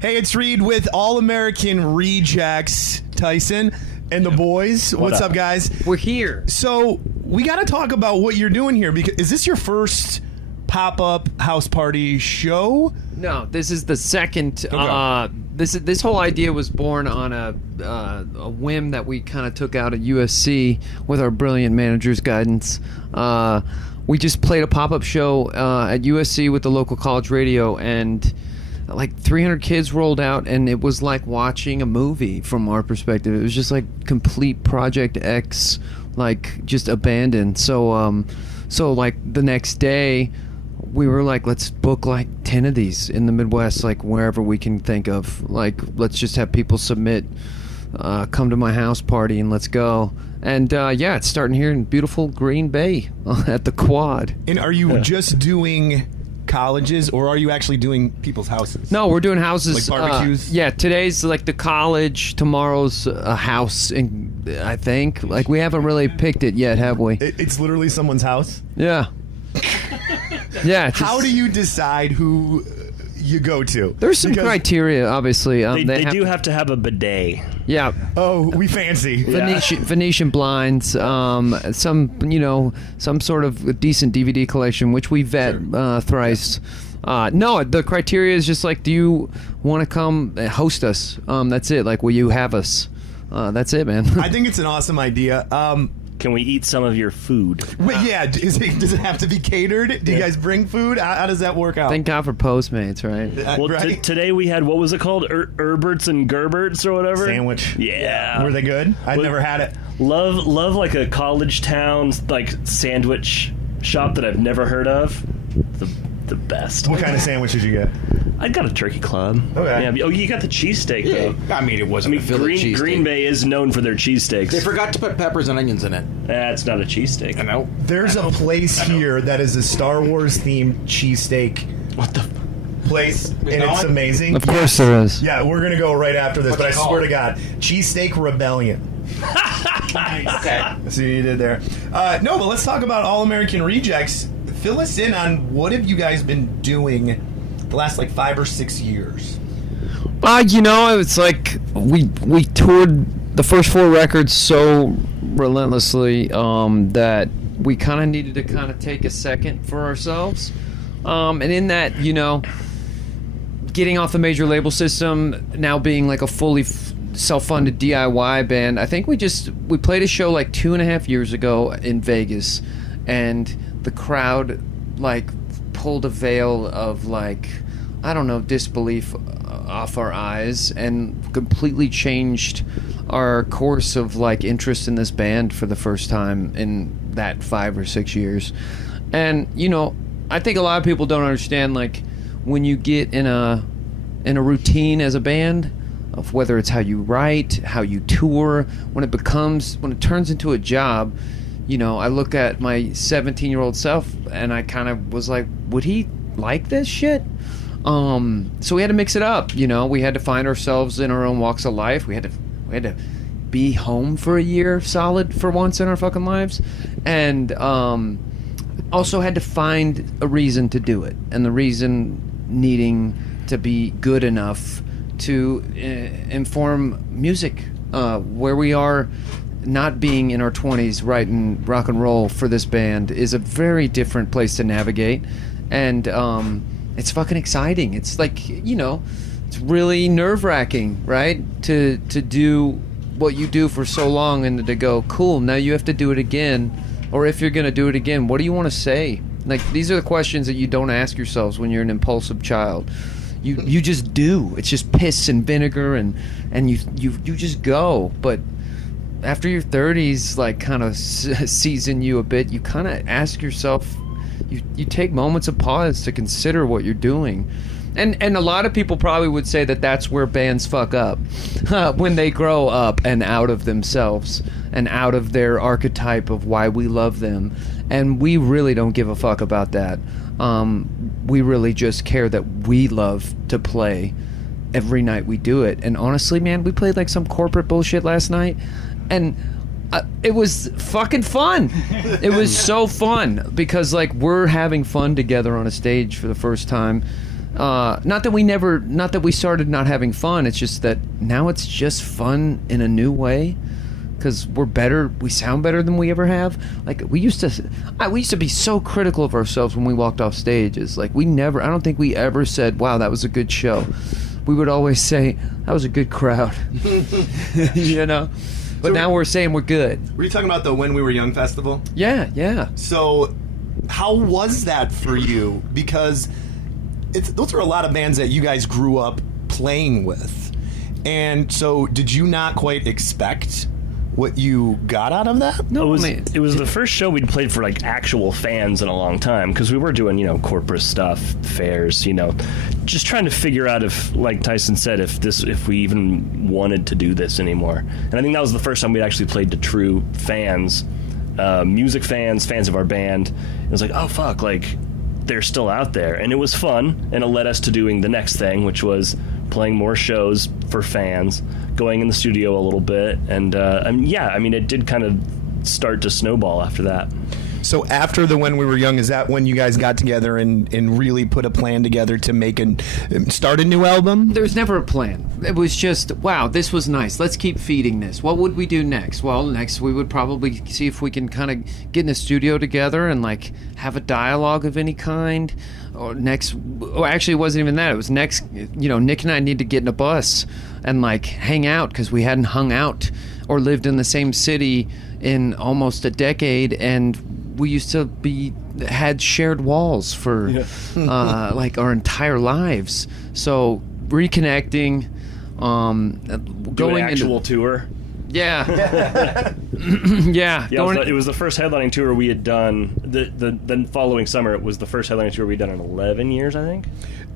Hey, it's Reed with All-American Rejects, Tyson, and the boys. What's up, guys? We're here. So we got to talk about what you're doing here. Because is this your first pop-up house party show? No, this is the second. Okay. This whole idea was born on a whim that we kind of took out at USC with our brilliant manager's guidance. We just played a pop-up show at USC with the local college radio, and like 300 kids rolled out, and it was like watching a movie from our perspective. It was just like complete Project X, like just abandoned. So like the next day, we were like, let's book like 10 of these in the Midwest, like wherever we can think of. Like, let's just have people submit, come to my house party, and let's go. And yeah, it's starting here in beautiful Green Bay at the Quad. And are you just doing colleges, or are you actually doing people's houses? No, we're doing houses. Like barbecues? Yeah, today's like the college, tomorrow's a house, I think. Like, we haven't really picked it yet, have we? It's literally someone's house? Yeah. Yeah. How do you decide who you go to? There's some criteria, obviously. They do have to have a bidet. Yeah. Oh, we fancy. Venetian blinds, some sort of decent DVD collection, which we vet thrice. No, the criteria is just like, do you want to come host us? That's it. Like, will you have us? That's it, man. I think it's an awesome idea. Can we eat some of your food? But yeah, does it have to be catered? Do you guys bring food? How does that work out? Thank God for Postmates, right? Well, right? Today we had, what was it called? Herberts and Gerberts or whatever? Sandwich. Yeah. Were they good? I've never had it. Love like a college town like sandwich shop that I've never heard of. The best. What kind of sandwich did you get? I got a turkey club. Okay. Yeah. Oh, you got the cheesesteak though. I mean, it wasn't a Philly cheesesteak. Green Bay is known for their cheesesteaks. They forgot to put peppers and onions in it. That's not a cheesesteak. I know. There's a place here that is a Star Wars themed cheesesteak What the? place, and it's amazing. Of course there is. Yeah, we're gonna go right after this, What's but I it swear called? to God, Cheesesteak Rebellion. Okay. See what you did there. No, but let's talk about All-American Rejects. Fill us in on what have you guys been doing the last like 5 or 6 years? It's like we toured the first 4 records so relentlessly that we kind of needed to kind of take a second for ourselves. And in that, getting off the major label system, now being like a fully self-funded DIY band, I think we played a show like 2.5 years ago in Vegas, and the crowd like pulled a veil of like, I don't know, disbelief off our eyes, and completely changed our course of like interest in this band for the first time in that 5 or 6 years. And I think a lot of people don't understand, like, when you get in a routine as a band of whether it's how you write, how you tour, when it turns into a job. I look at my 17-year-old self, and I kind of was like, would he like this shit? So we had to mix it up. We had to find ourselves in our own walks of life. We had to be home for a year solid for once in our fucking lives, and also had to find a reason to do it, and the reason needing to be good enough to inform music, where we are. Not being in our 20s writing rock and roll for this band is a very different place to navigate, and it's fucking exciting. It's like, it's really nerve-wracking, right? To do what you do for so long, and to go, cool, now you have to do it again. Or if you're going to do it again, what do you want to say? Like, these are the questions that you don't ask yourselves when you're an impulsive child. You just do. It's just piss and vinegar, and you just go. But after your 30s, like, kind of season you a bit, you kind of ask yourself, you take moments of pause to consider what you're doing. And a lot of people probably would say that that's where bands fuck up, when they grow up and out of themselves and out of their archetype of why we love them. And we really don't give a fuck about that. We really just care that we love to play every night we do it. And honestly, man, we played like some corporate bullshit last night, and it was fucking fun. It was so fun because, like, we're having fun together on a stage for the first time. not that we started not having fun. It's just that now it's just fun in a new way. Because we're better, we sound better than we ever have. Like we used to be so critical of ourselves when we walked off stages. Like I don't think we ever said, "Wow, that was a good show." We would always say, "That was a good crowd," you know. But So now we're saying we're good. Were you talking about the When We Were Young festival? Yeah. So, how was that for you? Because those are a lot of bands that you guys grew up playing with, and so did you not quite expect what you got out of that? No, It was the first show we'd played for like actual fans in a long time, because we were doing corporate stuff, fairs, just trying to figure out if, like Tyson said, if we even wanted to do this anymore. And I think that was the first time we actually played to true fans, music fans of our band. It was like, oh fuck, like they're still out there, and it was fun, and it led us to doing the next thing, which was playing more shows for fans, going in the studio a little bit, and it did kind of start to snowball after that. So after the When We Were Young, is that when you guys got together and really put a plan together to start a new album? There was never a plan. It was just, wow, this was nice. Let's keep feeding this. What would we do next? Well, next we would probably see if we can kind of get in a studio together and like have a dialogue of any kind. Actually, it wasn't even that. It was next, Nick and I need to get in a bus and like hang out, because we hadn't hung out or lived in the same city in almost a decade, and we used to had shared walls for like our entire lives. So reconnecting, Going actual tour. Yeah. Yeah. It was the first headlining tour we had done. The following summer, it was the first headlining tour we'd done in 11 years, I think.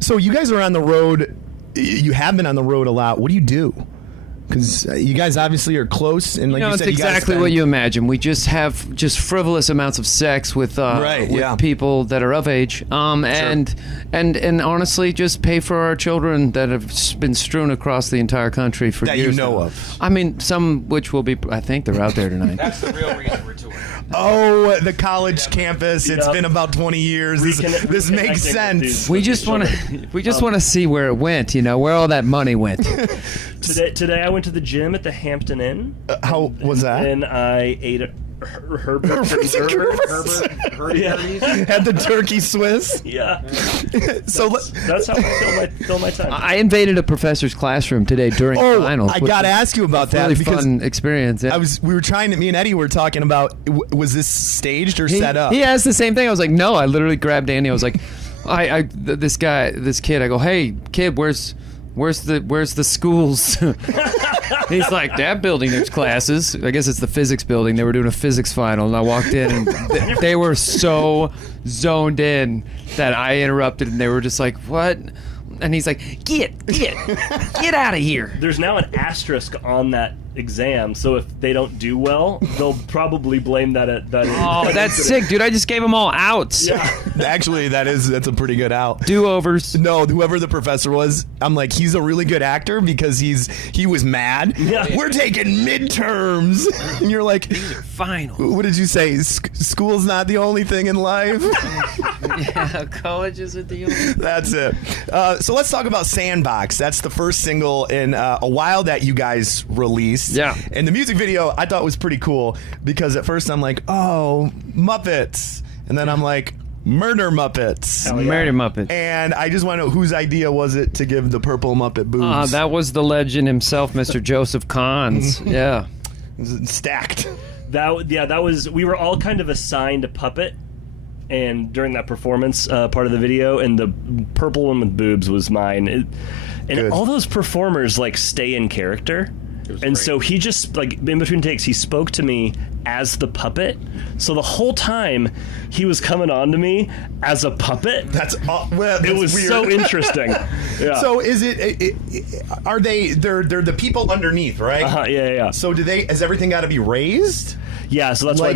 So you guys are on the road. You have been on the road a lot. What do you do? Because you guys obviously are close, and like you it's said, exactly what you imagine. We just have frivolous amounts of sex with people that are of age, and honestly, just pay for our children that have been strewn across the entire country for that years. You know now. of. I mean, some which will be. I think they're out there tonight. That's the real reason we're touring. Oh, the college campus. It's been about 20 years. This makes sense. We just want to see where it went. Where all that money went. Today I went to the gym at the Hampton Inn. How was that? And I ate Herbert. Yeah. Had the turkey Swiss. Yeah. So that's how I fill my time. I invaded a professor's classroom today during finals. I got to ask you about that. Really because fun experience. Yeah. Me and Eddie were talking about, was this staged or set up? He asked the same thing. I was like, no. I literally grabbed Andy. I was like, this kid. I go, hey kid, where's the schools? He's like, that building, there's classes. I guess it's the physics building. They were doing a physics final, and I walked in, and they were so zoned in that I interrupted, and they were just like, what? And he's like, get out of here. There's now an asterisk on that exam, so if they don't do well, they'll probably blame that at that. Oh, that's sick, dude! I just gave them all outs. Yeah. Actually, that's a pretty good out. Do-overs. No, whoever the professor was, I'm like, he's a really good actor because he was mad. Yeah. We're taking midterms, and you're like, these are final. What did you say? School's not the only thing in life. Yeah, college isn't the only. That's it. So let's talk about Sandbox. That's the first single in a while that you guys released. Yeah. And the music video I thought was pretty cool because at first I'm like, oh, Muppets. And then I'm like, Murder Muppets. Yeah. Murder Muppet. And I just want to know, whose idea was it to give the purple Muppet boobs? That was the legend himself, Mr. Joseph Kahns. Yeah. Stacked. That was. We were all kind of assigned a puppet, and during that performance part of the video, and the purple one with boobs was mine. And all those performers like stay in character. And great. So he just, like, in between takes, he spoke to me as the puppet. So the whole time, he was coming on to me as a puppet. That's it was weird. so interesting. Yeah. So is are they're the people underneath, right? Yeah. So has everything got to be raised? Yeah, so that's why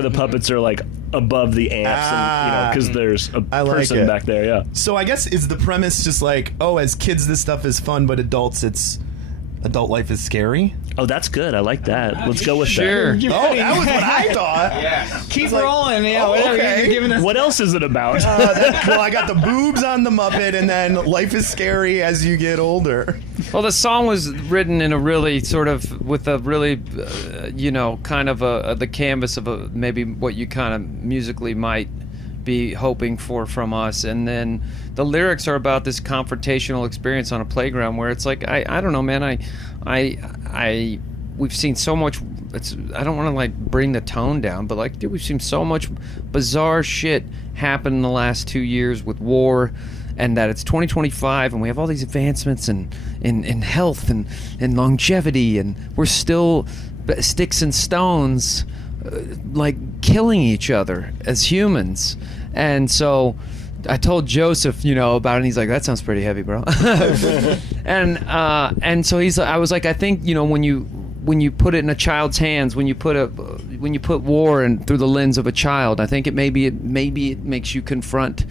the puppets are like above the amps, and because there's a person back there. Yeah. So I guess is the premise just like, oh, as kids this stuff is fun, but adult life is scary? Oh, that's good. I like that. Let's go with Sure. that. Oh, that was what I thought. Yeah. Keep rolling, yeah. oh, Whatever. okay. You're giving us. What else is it about? Well, I got the boobs on the Muppet, and then life is scary as you get older. Well, the song was written in a really sort of with a really, kind of the canvas of maybe what you kind of musically might be hoping for from us, and then the lyrics are about this confrontational experience on a playground where it's like I don't know, man. We've seen so much. I don't want to like bring the tone down, but like, dude, we've seen so much bizarre shit happen in the last 2 years with war. And that it's 2025, and we have all these advancements in health and longevity, and we're still sticks and stones, like killing each other as humans. And so I told Joseph, about it, and he's like, "That sounds pretty heavy, bro." and so I was like, I think when you put it in a child's hands, when you put war through the lens of a child, I think it makes you confront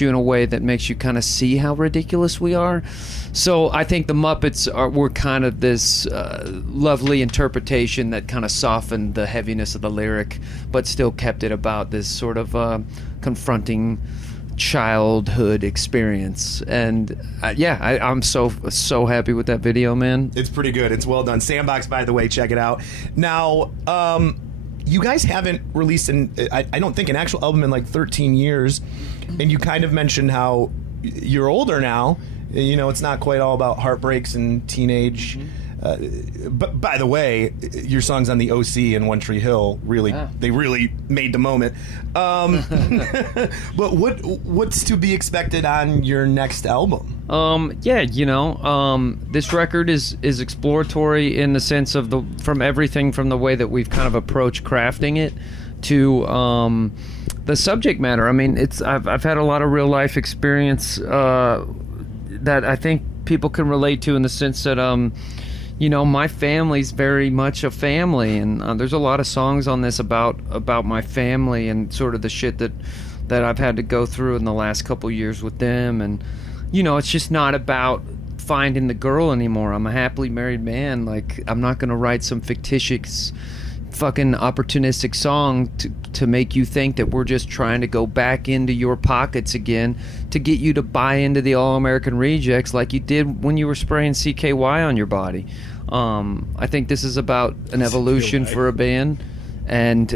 you in a way that makes you kind of see how ridiculous we are. So I think the Muppets were kind of this lovely interpretation that kind of softened the heaviness of the lyric, but still kept it about this sort of confronting childhood experience. And I'm so happy with that video, man. It's pretty good. It's well done. Sandbox, by the way, check it out. Now, you guys haven't released I don't think an actual album in like 13 years, and you kind of mentioned how you're older now. It's not quite all about heartbreaks and teenage. But by the way, your songs on the OC and One Tree Hill they really made the moment. But what's to be expected on your next album? This record is exploratory in the sense of from everything from the way that we've kind of approached crafting it to the subject matter. I mean, I've had a lot of real life experience that I think people can relate to in the sense that my family's very much a family, and there's a lot of songs on this about my family and sort of the shit that I've had to go through in the last couple years with them. And it's just not about finding the girl anymore. I'm a happily married man. Like, I'm not gonna write some fictitious fucking opportunistic song to make you think that we're just trying to go back into your pockets again to get you to buy into the All-American Rejects like you did when you were spraying CKY on your body. I think this is about an evolution for a band, and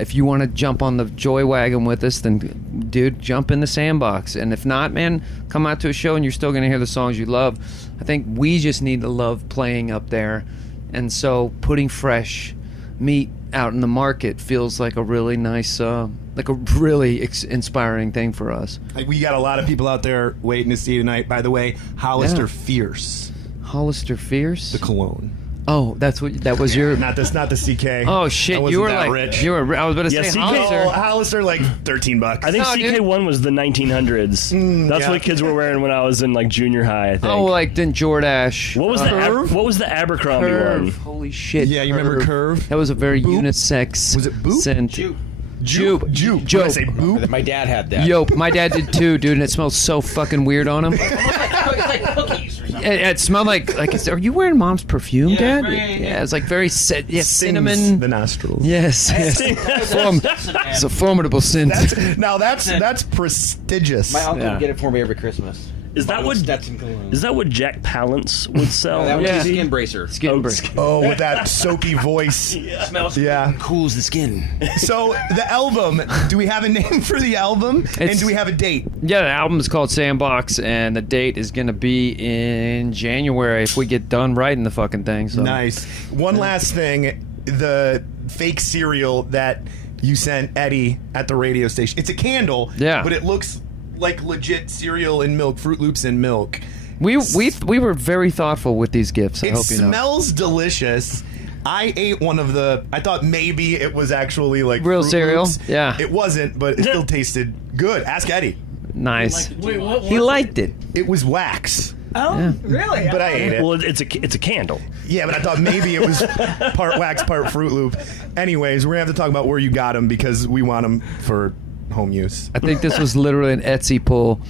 if you want to jump on the joy wagon with us, then dude, jump in the Sandbox. And if not, man, come out to a show and you're still gonna hear the songs you love. I think we just need to love playing up there, and so putting fresh meat out in the market feels like a really nice, like a really inspiring thing for us. Like, we got a lot of people out there waiting to see you tonight. By the way, Hollister Fierce, Hollister Fierce, the cologne. Oh, that was your. Not the CK. Oh shit! You were like rich. I was about to say CK Hollister. Oh, Hollister like $13. I think CK1 was the 1900s. That's what kids were wearing when I was in like junior high, I think. Oh, like then Jordache. What was the Abercrombie one? Holy shit! Yeah, you remember Curve? That was a very unisex. Was it Boop? Scent. Jupe. Did I say Boop? My dad had that. Yo, my dad did too, dude, and it smells so fucking weird on him. It's like cookies or something. It smelled like are you wearing mom's perfume, Dad? Yeah. It's like very Stings cinnamon. the nostrils. Yes. It's a formidable scent. That's prestigious. My uncle would get it for me every Christmas. Is that what Jack Palance would sell? That was Yeah. a skin bracer. Skin break. Oh, with that soapy voice. Smells. Yeah. Cools the skin. So the album, do we have a name for the album? And do we have a date? Yeah, the album is called Sandbox, and the date is going to be in January if we get done writing the fucking thing. So. Nice. One last thing, the fake cereal that you sent Eddie at the radio station. It's a candle, but it looks like legit cereal and milk, Fruit Loops and milk. We were very thoughtful with these gifts. I hope you know. It smells delicious. I ate one of I thought maybe it was actually like real Fruit cereal. Loops. Yeah, it wasn't, but it still tasted good. Ask Eddie. Nice. Wait, what He liked it. It was wax. Oh, really? But I ate it. Well, it's a candle. Yeah, but I thought maybe it was part wax, part Fruit Loop. Anyways, we're gonna have to talk about where you got them because we want them for home use. I think this was literally an Etsy pull.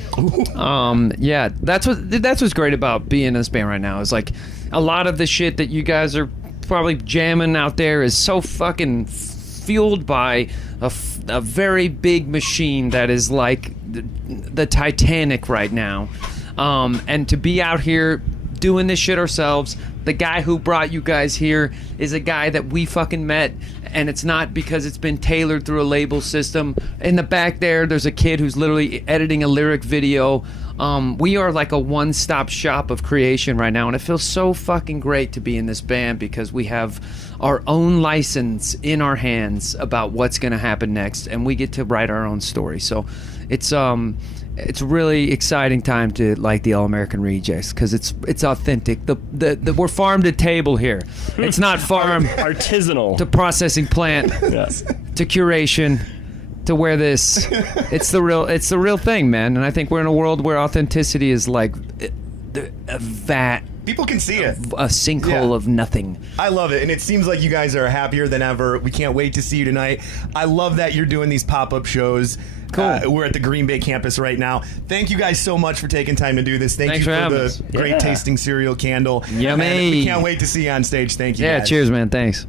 Yeah, that's what's great about being in this band right now. Is like a lot of the shit that you guys are probably jamming out there is so fucking fueled by a very big machine that is like the Titanic right now. And to be out here doing this shit ourselves, the guy who brought you guys here is a guy that we fucking met, and it's not because it's been tailored through a label system. In the back there's a kid who's literally editing a lyric video. We are like a one-stop shop of creation right now, and it feels so fucking great to be in this band because we have our own license in our hands about what's going to happen next, and we get to write our own story. So it's a really exciting time to like the All American Rejects because it's authentic. The we're farm to table here. It's not farm artisanal to processing plant to curation to where this. It's the real thing, man. And I think we're in a world where authenticity is like a vat. People can see it. A sinkhole of nothing. I love it, and it seems like you guys are happier than ever. We can't wait to see you tonight. I love that you're doing these pop-up shows. Cool. We're at the Green Bay campus right now. Thank you guys so much for taking time to do this. Thanks for you having for us. the great tasting cereal candle. Yummy. And we can't wait to see you on stage. Thank you. Yeah, guys. cheers, man. Thanks.